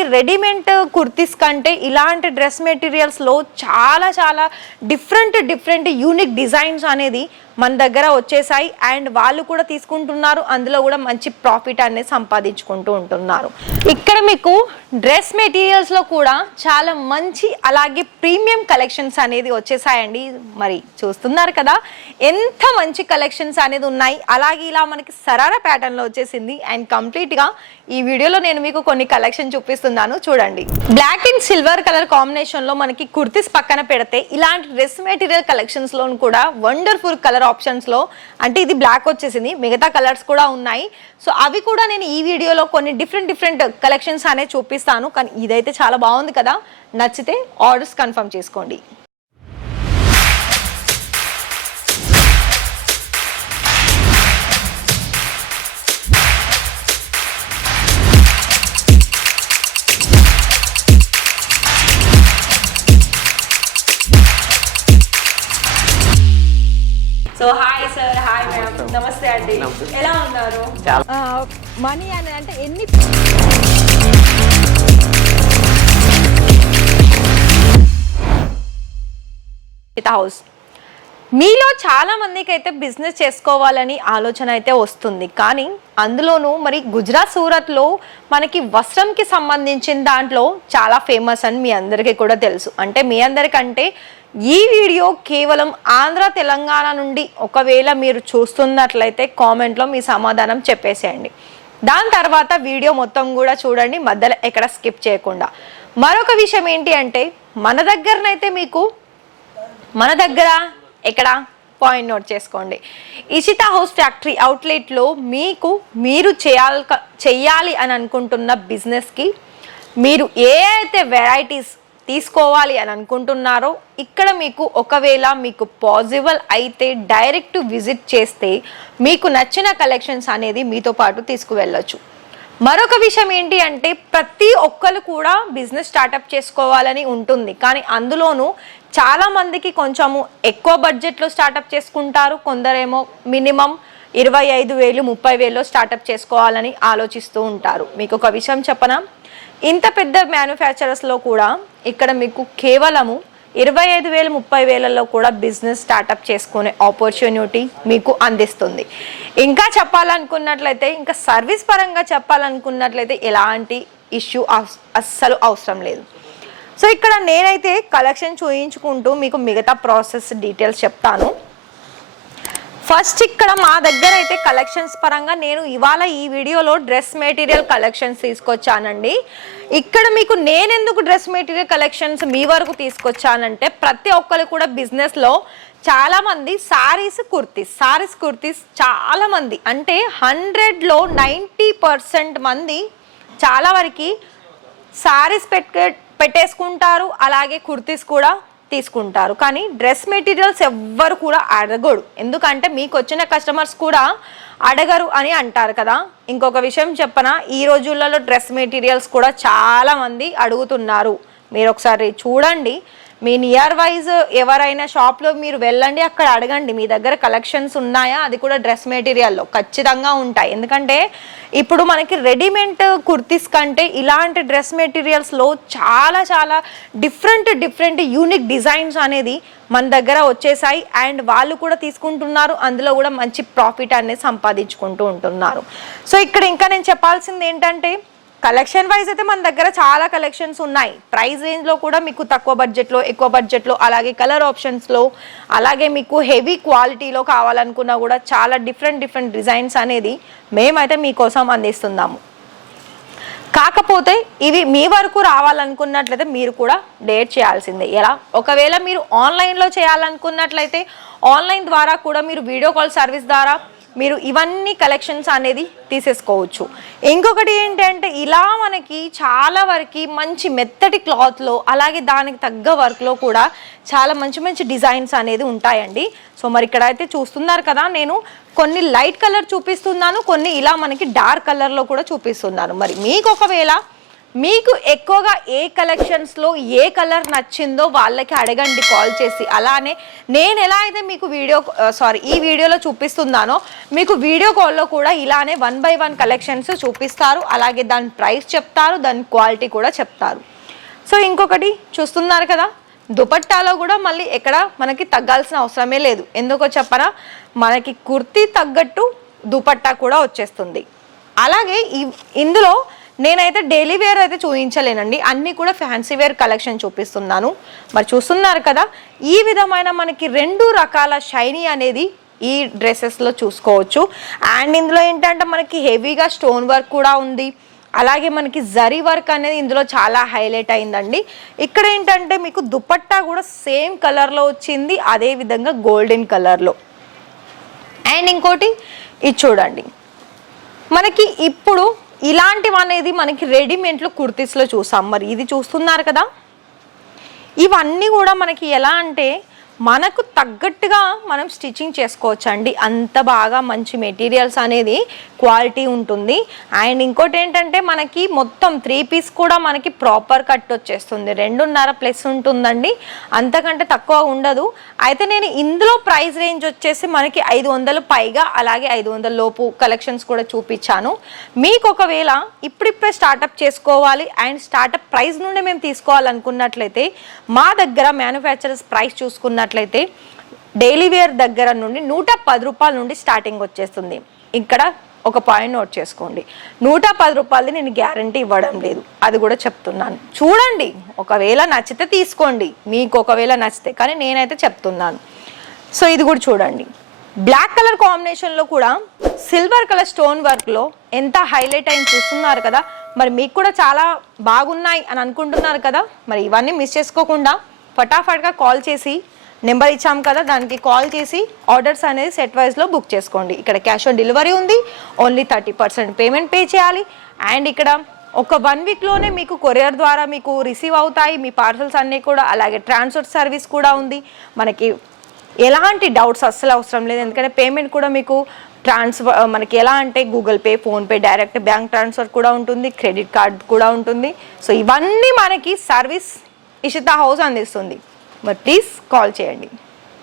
మనకి రెడీమేడ్ కుర్తీస్ కంటే ఇలాంటి డ్రెస్ మెటీరియల్స్లో చాలా డిఫరెంట్ యూనిక్ డిజైన్స్ అనేది మన దగ్గర వచ్చేసాయి. అండ్ వాళ్ళు కూడా తీసుకుంటున్నారు, అందులో కూడా మంచి ప్రాఫిట్ అనేది సంపాదించుకుంటూ ఉంటున్నారు. ఇక్కడ మీకు డ్రెస్ మెటీరియల్స్లో కూడా చాలా మంచి అలాగే ప్రీమియం కలెక్షన్స్ అనేది వచ్చేసాయండి. మరి చూస్తున్నారు కదా ఎంత మంచి కలెక్షన్స్ అనేది ఉన్నాయి. అలాగే ఇలా మనకి సరారా ప్యాటర్న్లో వచ్చేసింది. అండ్ కంప్లీట్గా ఈ వీడియోలో నేను మీకు కొన్ని కలెక్షన్ చూపిస్తున్నాను, చూడండి. బ్లాక్ అండ్ సిల్వర్ కలర్ కాంబినేషన్లో మనకి కుర్తీస్ పక్కన పెడితే ఇలాంటి డ్రెస్ మెటీరియల్ కలెక్షన్స్లో కూడా వండర్ఫుల్ కలర్ ఆప్షన్స్లో, అంటే ఇది బ్లాక్ వచ్చేసింది, మిగతా కలర్స్ కూడా ఉన్నాయి. సో అవి కూడా నేను ఈ వీడియోలో కొన్ని డిఫరెంట్ కలెక్షన్స్ అనేది చూపిస్తాను. కానీ ఇదైతే చాలా బాగుంది కదా, నచ్చితే ఆర్డర్స్ కన్ఫర్మ్ చేసుకోండి. So hi sir, hi ma'am, నమస్తే అండి, ఎలా ఉన్నారు? మనీ అని అంటే ఎన్ని హౌస్ మీలో చాలా మందికి అయితే బిజినెస్ చేసుకోవాలని ఆలోచన అయితే వస్తుంది. కానీ అందులోనూ మరి గుజరాత్ సూరత్లో మనకి వస్త్రంకి సంబంధించిన దాంట్లో చాలా ఫేమస్ అని మీ అందరికీ కూడా తెలుసు. అంటే మీ అందరికంటే ఈ వీడియో కేవలం ఆంధ్ర తెలంగాణ నుండి ఒకవేళ మీరు చూస్తున్నట్లయితే కామెంట్లో మీ సమాధానం చెప్పేసేయండి. దాని తర్వాత వీడియో మొత్తం కూడా చూడండి, మధ్యలో ఎక్కడ స్కిప్ చేయకుండా. మరొక విషయం ఏంటి అంటే మన దగ్గర ఎక్కడ పాయింట్ నోట్ చేసుకోండి, ఇషితా హౌస్ ఫ్యాక్టరీ అవుట్లెట్లో మీరు చేయాలి అని అనుకుంటున్న బిజినెస్కి మీరు ఏ అయితే వెరైటీస్ తీసుకోవాలి అని అనుకుంటున్నారో ఇక్కడ మీకు ఒకవేళ మీకు పాసిబుల్ అయితే డైరెక్ట్ విజిట్ చేస్తే మీకు నచ్చిన కలెక్షన్స్ అనేది మీతో పాటు తీసుకువెళ్ళొచ్చు. మరొక విషయం ఏంటి అంటే ప్రతి ఒక్కరు కూడా బిజినెస్ స్టార్టప్ చేసుకోవాలని ఉంటుంది. కానీ అందులోనూ చాలా మందికి కొంచెము ఎక్కువ బడ్జెట్లో స్టార్టప్ చేసుకుంటారు, కొందరేమో మినిమం 25,000 30,000 స్టార్టప్ చేసుకోవాలని ఆలోచిస్తూ ఉంటారు. మీకు ఒక విషయం చెప్పనా, ఇంత పెద్ద మ్యానుఫ్యాక్చరర్స్లో కూడా ఇక్కడ మీకు కేవలము 25,000 30,000లో కూడా బిజినెస్ స్టార్టప్ చేసుకునే ఆపర్చునిటీ మీకు అందిస్తుంది. ఇంకా చెప్పాలనుకున్నట్లయితే, ఇంకా సర్వీస్ పరంగా చెప్పాలనుకున్నట్లయితే ఎలాంటి ఇష్యూ అస్సలు అవసరం లేదు. సో ఇక్కడ నేనైతే కలెక్షన్ చూయించుకుంటూ మీకు మిగతా ప్రాసెస్ డీటెయిల్స్ చెప్తాను. ఫస్ట్ ఇక్కడ మా దగ్గర అయితే కలెక్షన్స్ పరంగా నేను ఇవాళ ఈ వీడియోలో డ్రెస్ మెటీరియల్ కలెక్షన్స్ తీసుకొచ్చానండి. ఇక్కడ మీకు నేనెందుకు డ్రెస్ మెటీరియల్ కలెక్షన్స్ మీ వరకు తీసుకొచ్చానంటే ప్రతి ఒక్కరు కూడా బిజినెస్లో చాలామంది సారీస్ కుర్తీస్ చాలామంది అంటే 100లో 90% మంది చాలా వరకు సారీస్ పెట్టేసుకుంటారు, అలాగే కుర్తీస్ కూడా తీసుకుంటారు. కానీ డ్రెస్ మెటీరియల్స్ ఎవ్వరు కూడా అడగడు, ఎందుకంటే మీకు వచ్చిన కస్టమర్స్ కూడా అడగరు అని అంటారు కదా. ఇంకొక విషయం చెప్పనా, ఈ రోజులలో డ్రెస్ మెటీరియల్స్ కూడా చాలా మంది అడుగుతున్నారు. మీరు ఒకసారి చూడండి, మీ నియర్ వైజ్ ఎవరైనా షాప్లో మీరు వెళ్ళండి, అక్కడ అడగండి మీ దగ్గర కలెక్షన్స్ ఉన్నాయా, అది కూడా డ్రెస్ మెటీరియల్లో ఖచ్చితంగా ఉంటాయి. ఎందుకంటే ఇప్పుడు మనకి రెడీమేడ్ కుర్తీస్ కంటే ఇలాంటి డ్రెస్ మెటీరియల్స్లో చాలా డిఫరెంట్ యూనిక్ డిజైన్స్ అనేది మన దగ్గర వచ్చేసాయి. అండ్ వాళ్ళు కూడా తీసుకుంటున్నారు, అందులో కూడా మంచి ప్రాఫిట్ అనేది సంపాదించుకుంటూ ఉంటున్నారు. సో ఇక్కడ ఇంకా నేను చెప్పాల్సింది ఏంటంటే కలెక్షన్ వైజ్ అయితే మన దగ్గర చాలా కలెక్షన్స్ ఉన్నాయి. ప్రైస్ రేంజ్లో కూడా మీకు తక్కువ బడ్జెట్లో, ఎక్కువ బడ్జెట్లో, అలాగే కలర్ ఆప్షన్స్లో, అలాగే మీకు హెవీ క్వాలిటీలో కావాలనుకున్నా కూడా చాలా డిఫరెంట్ డిజైన్స్ అనేది మేమైతే మీకోసం అందిస్తున్నాము. కాకపోతే ఇవి మీ వరకు రావాలనుకున్నట్లయితే మీరు కూడా డేట్ చేయాల్సిందే. ఎలా, ఒకవేళ మీరు ఆన్లైన్లో చేయాలనుకున్నట్లయితే ఆన్లైన్ ద్వారా కూడా మీరు వీడియో కాల్ సర్వీస్ ద్వారా మీరు ఇవన్నీ కలెక్షన్స్ అనేది తీసేసుకోవచ్చు. ఇంకొకటి ఏంటంటే ఇలా మనకి చాలా వరకు మంచి మెత్తటి క్లాత్లో, అలాగే దానికి తగ్గ వర్క్లో కూడా చాలా మంచి డిజైన్స్ అనేది ఉంటాయండి. సో మరి ఇక్కడ అయితే చూస్తున్నారు కదా, నేను కొన్ని లైట్ కలర్ చూపిస్తున్నాను, కొన్ని ఇలా మనకి డార్క్ కలర్లో కూడా చూపిస్తున్నాను. మరి మీకు ఒకవేళ మీకు ఎక్కువగా ఏ కలెక్షన్స్లో ఏ కలర్ నచ్చిందో వాళ్ళకి అడగండి కాల్ చేసి. అలానే నేను ఎలా అయితే మీకు ఈ వీడియోలో చూపిస్తున్నానో మీకు వీడియో కాల్లో కూడా ఇలానే 1 by 1 కలెక్షన్స్ చూపిస్తారు. అలాగే దాని ప్రైస్ చెప్తారు, దాని క్వాలిటీ కూడా చెప్తారు. సో ఇంకొకటి చూస్తున్నారు కదా, దుపట్టాలో కూడా మళ్ళీ ఎక్కడ మనకి తగ్గాల్సిన అవసరమే లేదు. ఎందుకో చెప్పరా, మనకి కుర్తీ తగ్గట్టు దుపట్టా కూడా వచ్చేస్తుంది. అలాగే ఇందులో నేనైతే డైలీ వేర్ అయితే చూపించలేనండి, అన్నీ కూడా ఫ్యాన్సీ వేర్ కలెక్షన్ చూపిస్తున్నాను. మరి చూస్తున్నారు కదా, ఈ విధమైన మనకి 2 రకాల షైనీ అనేది ఈ డ్రెస్సెస్లో చూసుకోవచ్చు. అండ్ ఇందులో ఏంటంటే మనకి హెవీగా స్టోన్ వర్క్ కూడా ఉంది. అలాగే మనకి జరీ వర్క్ అనేది ఇందులో చాలా హైలైట్ అయిందండి. ఇక్కడ ఏంటంటే మీకు దుపట్టా కూడా సేమ్ కలర్లో వచ్చింది, అదేవిధంగా గోల్డెన్ కలర్లో. అండ్ ఇంకోటి ఇది చూడండి, మనకి ఇప్పుడు ఇలాంటివి అనేది మనకి రెడీమేడ్లో కుర్తీస్లో చూసాం. మరి ఇది చూస్తున్నారు కదా, ఇవన్నీ కూడా మనకి ఎలా అంటే మనకు తగ్గట్టుగా మనం స్టిచ్చింగ్ చేసుకోవచ్చు అండి. అంత బాగా మంచి మెటీరియల్స్ అనేది క్వాలిటీ ఉంటుంది. అండ్ ఇంకోటి ఏంటంటే మనకి మొత్తం 3 పీస్ కూడా మనకి ప్రాపర్ కట్ వచ్చేస్తుంది. 2.5 ప్లస్ ఉంటుందండి, అంతకంటే తక్కువ ఉండదు. అయితే నేను ఇందులో ప్రైస్ రేంజ్ వచ్చేసి మనకి 500 పైగా, అలాగే 500 లోపు కలెక్షన్స్ కూడా చూపించాను. మీకు ఒకవేళ ఇప్పుడిప్పుడే స్టార్టప్ చేసుకోవాలి అండ్ స్టార్టప్ ప్రైస్ నుండి మేము తీసుకోవాలనుకున్నట్లయితే మా దగ్గర మ్యానుఫ్యాక్చరర్స్ ప్రైస్ చూసుకున్నట్లయితే డైలీ వేర్ దగ్గర నుండి 110 రూపాయల నుండి స్టార్టింగ్ వచ్చేస్తుంది. ఇక్కడ ఒక పాయింట్ నోట్ చేసుకోండి, 110 రూపాయలది నేను గ్యారంటీ ఇవ్వడం లేదు, అది కూడా చెప్తున్నాను. చూడండి, ఒకవేళ నచ్చితే తీసుకోండి, మీకు ఒకవేళ నచ్చితే, కానీ నేనైతే చెప్తున్నాను. సో ఇది కూడా చూడండి, బ్లాక్ కలర్ కాంబినేషన్లో కూడా సిల్వర్ కలర్ స్టోన్ వర్క్లో ఎంత హైలైట్ అయింది చూస్తున్నారు కదా. మరి మీకు కూడా చాలా బాగున్నాయి అని అనుకుంటున్నారు కదా. మరి ఇవన్నీ మిస్ చేసుకోకుండా ఫటాఫట్గా కాల్ చేసి, నెంబర్ ఇచ్చాం కదా దానికి కాల్ చేసి ఆర్డర్స్ అనేది సెట్ వైజ్లో బుక్ చేసుకోండి. ఇక్కడ క్యాష్ ఆన్ డెలివరీ ఉంది, ఓన్లీ 30% పేమెంట్ పే చేయాలి. అండ్ ఇక్కడ ఒక 1 వీక్లోనే మీకు కొరియర్ ద్వారా మీకు రిసీవ్ అవుతాయి మీ పార్సల్స్ అన్నీ కూడా. అలాగే ట్రాన్స్పోర్ట్ సర్వీస్ కూడా ఉంది. మనకి ఎలాంటి డౌట్స్ అస్సలు అవసరం లేదు, ఎందుకంటే పేమెంట్ కూడా మీకు మనకి ఎలా అంటే Google pay, PhonePe, direct bank transfer కూడా ఉంటుంది, క్రెడిట్ కార్డ్ కూడా ఉంటుంది. సో ఇవన్నీ మనకి సర్వీస్ ఇషితా హౌస్ అందిస్తుంది. మరి ప్లీజ్ కాల్ చేయండి.